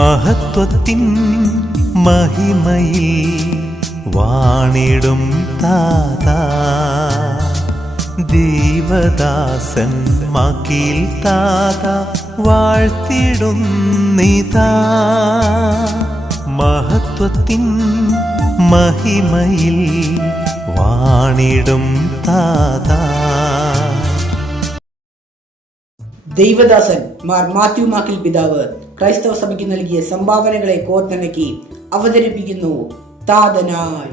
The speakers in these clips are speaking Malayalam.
മഹത്വത്തിൻ മഹിമയിൽ വാണിടും താതാ ദൈവദാസൻ മക്കിൽ താതാ വാഴ്ത്തിടുന്നിതാ. മഹത്വത്തിൻ മഹിമയിൽ വാണിടും താതാ. ദൈവദാസൻ മാർ മാത്യു മാക്കിൽ പിതാവ് ക്രൈസ്തവ സഭയ്ക്ക് നൽകിയ സംഭാവനകളെ കോർത്തിണക്കി അവതരിപ്പിക്കുന്നു താതനായി.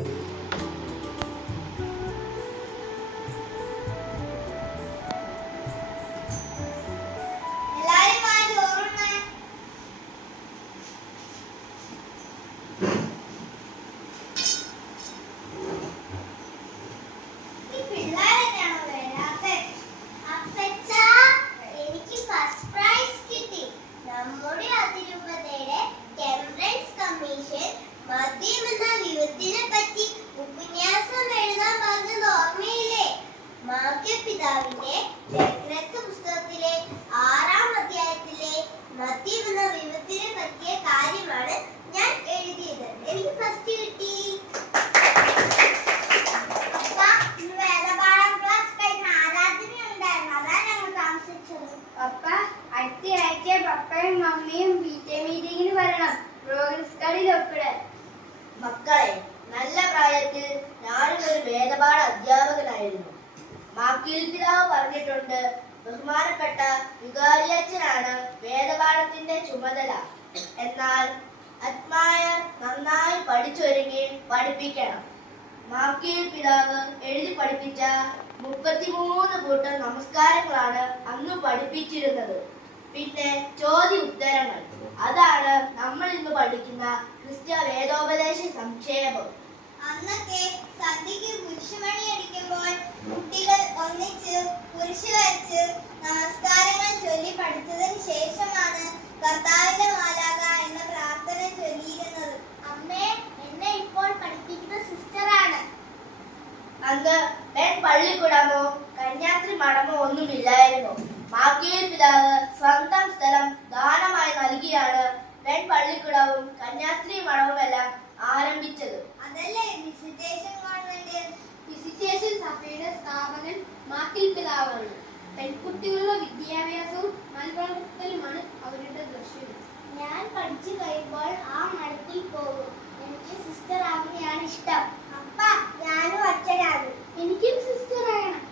പുസ്തകത്തിലെ 6-ാം അധ്യായത്തിലെ മദ്യം എന്ന വിപത്തിനെ പറ്റിയ കാര്യമാണ് ഞാൻ എഴുതിയത്. എനിക്ക് ഫസ്റ്റ് കിട്ടി. വേദപാഠം ക്ലാസ് കഴിഞ്ഞ ആരാധന ഉണ്ടായിരുന്നു, അതാ ഞങ്ങൾ താമസിച്ചത്. പപ്പ അടുത്ത ആഴ്ച പപ്പയും മമ്മിയും മീറ്റിംഗിന് വരണം, പ്രോഗ്രസ് കാർഡിൽ ഒപ്പിടാൻ. മക്കളെ, നല്ല പ്രായത്തിൽ ഞാനും ഒരു വേദപാഠ അധ്യാപകനായിരുന്നു. മാക്കിൽ പിതാവ് പറഞ്ഞിട്ടുണ്ട്, ബഹുമാനപ്പെട്ട വികാരിയച്ഛനാണ് വേദപാഠത്തിന്റെ ചുമതല. എന്നാൽ അത്മായർ നന്നായി പഠിച്ചൊരുങ്ങി പഠിപ്പിക്കണം. മാക്കിൽ പിതാവ് എഴുതി പഠിപ്പിച്ച 33 കൂട്ടം നമസ്കാരങ്ങളാണ് അന്ന് പഠിപ്പിച്ചിരുന്നത്. പിന്നെ ചോദ്യ ഉത്തരങ്ങൾ, അതാണ് നമ്മൾ ഇന്ന് പഠിക്കുന്ന ക്രിസ്ത്യ വേദോപദേശ സംക്ഷേപം. അന്നൊക്കെ സന്ധ്യയ്ക്ക് കുരിശുമണി അടിക്കുമ്പോൾ കുട്ടികൾ ഒന്നിച്ച് കുരിശ് വച്ച് നമസ്കാരങ്ങൾ ചൊല്ലി പഠിച്ചതിന് ശേഷമാണ് കർത്താവിന്റെ മാലാഖ എന്ന പ്രാർത്ഥന ചൊല്ലിയിരുന്നത്. അമ്മേ, എന്നെ ഇപ്പോൾ പഠിപ്പിക്കുന്ന സിസ്റ്ററാണ്. അന്ന് പെൺ പള്ളിക്കൂടമോ കന്യാസ്ത്രീ മഠമോ ഒന്നുമില്ലായിരുന്നു. മാക്കിയിൽ പിതാവ് സ്വന്തം സ്ഥലം ദാനമായി നൽകിയാണ് പെൺ പള്ളിക്കൂടവും കന്യാസ്ത്രീ മഠവുമെല്ലാം ആരംഭിച്ചത്. അതല്ലേ വിസിറ്റേഷൻ ഗവൺമെന്റ്? വിസിറ്റേഷൻ സഭയുടെ സ്ഥാപകൻ മാക്കിൽ പിതാവാണ്. പെൺകുട്ടികളുടെ വിദ്യാഭ്യാസവും നൽവളർത്തലുമാണ് അവരുടെ ലക്ഷ്യം. ഞാൻ പഠിച്ചു കഴിയുമ്പോൾ ആ മഠത്തിൽ പോകും. എനിക്ക് സിസ്റ്റർ ആവുകയാണ് ഇഷ്ടം. അപ്പ, ഞാനും അച്ഛനാകും. എനിക്കും സിസ്റ്റർ ആകണം.